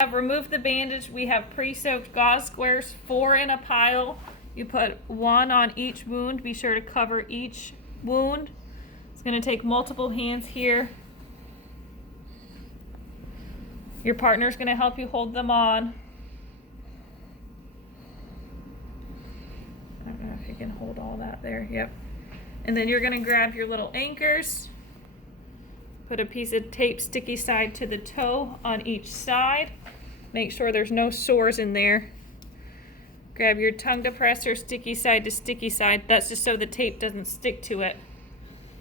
I've removed the bandage. We have pre-soaked gauze squares, 4 in a pile. You put 1 on each wound. Be sure to cover each wound. It's going to take multiple hands here. Your partner's going to help you hold them on. I don't know if you can hold all that there. Yep. And then you're going to grab your little anchors. Put a piece of tape sticky side to the toe on each side. Make sure there's no sores in there. Grab your tongue depressor, sticky side to sticky side. That's just so the tape doesn't stick to it.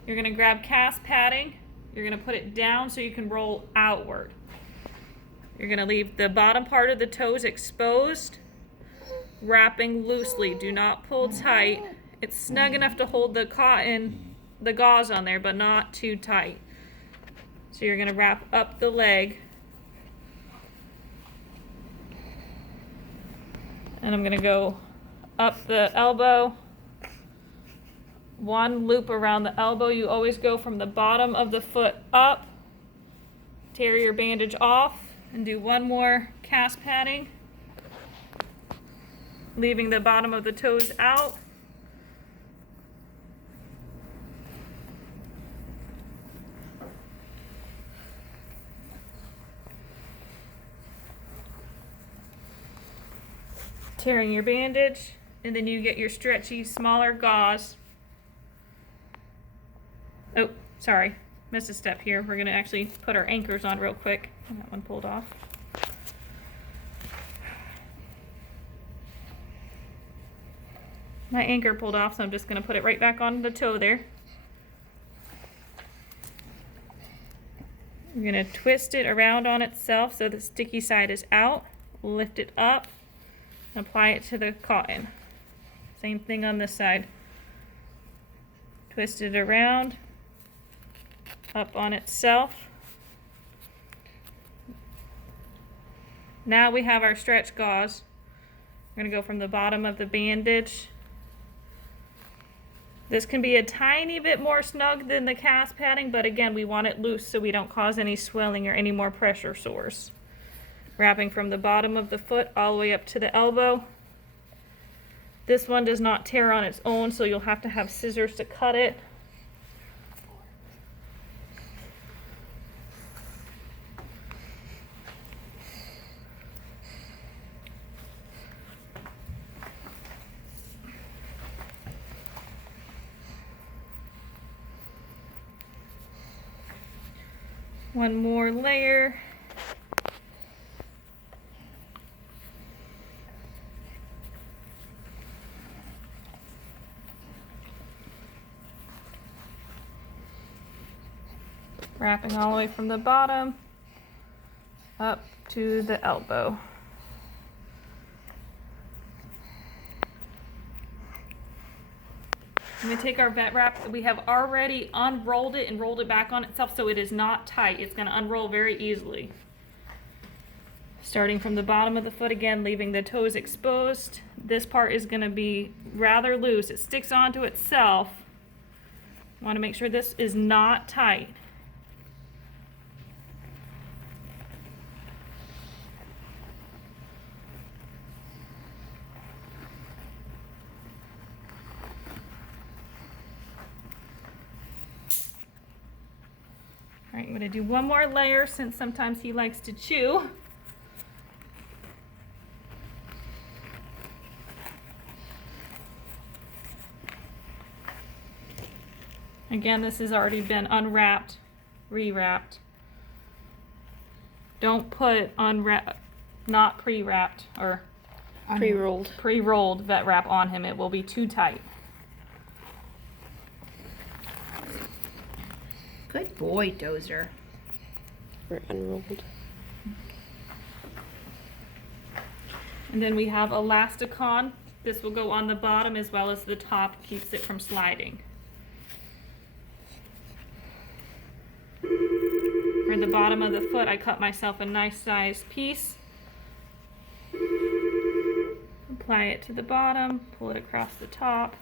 You're going to grab cast padding. You're going to put it down so you can roll outward. You're going to leave the bottom part of the toes exposed, wrapping loosely. Do not pull tight. It's snug enough to hold the cotton, the gauze on there, but not too tight. So you're going to wrap up the leg. And I'm going to go up the elbow. 1 loop around the elbow. You always go from the bottom of the foot up. Tear your bandage off and do 1 more cast padding, leaving the bottom of the toes out. Tearing your bandage, and then you get your stretchy, smaller gauze. Oh, sorry, missed a step here. We're gonna actually put our anchors on real quick. That one pulled off. My anchor pulled off, so I'm just gonna put it right back on the toe there. You're gonna twist it around on itself so the sticky side is out. Lift it up. Apply it to the cotton. Same thing on this side. Twist it around, up on itself. Now we have our stretch gauze. We're going to go from the bottom of the bandage. This can be a tiny bit more snug than the cast padding, but again, we want it loose so we don't cause any swelling or any more pressure sores. Wrapping from the bottom of the foot all the way up to the elbow. This one does not tear on its own, so you'll have to have scissors to cut it. One more layer. Wrapping all the way from the bottom up to the elbow. I'm going to take our vet wrap. We have already unrolled it and rolled it back on itself, so it is not tight. It's going to unroll very easily. Starting from the bottom of the foot again, leaving the toes exposed. This part is going to be rather loose. It sticks onto itself. I want to make sure this is not tight. All right, I'm going to do 1 more layer since sometimes he likes to chew. Again, this has already been unwrapped, rewrapped. Don't put not pre-wrapped or pre-rolled vet wrap on him. It will be too tight. Good boy, Dozer. Or unrolled. And then we have elasticon. This will go on the bottom as well as the top, keeps it from sliding. For the bottom of the foot, I cut myself a nice sized piece. Apply it to the bottom, pull it across the top.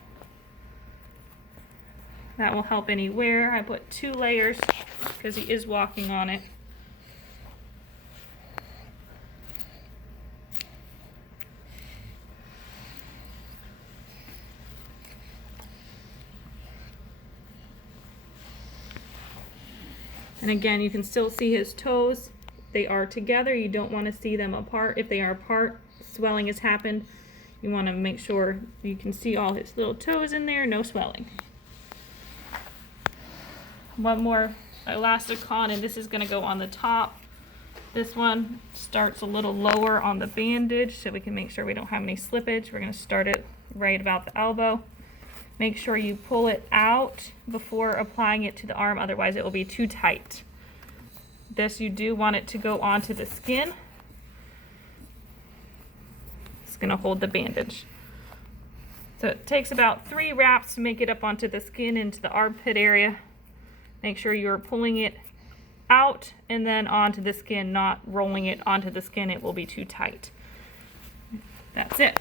That will help any wear. I put 2 layers because he is walking on it. And again, you can still see his toes. They are together. You don't want to see them apart. If they are apart, swelling has happened. You want to make sure you can see all his little toes in there, no swelling. One more elasticon, and this is going to go on the top. This one starts a little lower on the bandage so we can make sure we don't have any slippage. We're going to start it right about the elbow. Make sure you pull it out before applying it to the arm, otherwise it will be too tight. This, you do want it to go onto the skin. It's going to hold the bandage. So it takes about 3 wraps to make it up onto the skin into the armpit area. Make sure you're pulling it out and then onto the skin, not rolling it onto the skin. It will be too tight. That's it.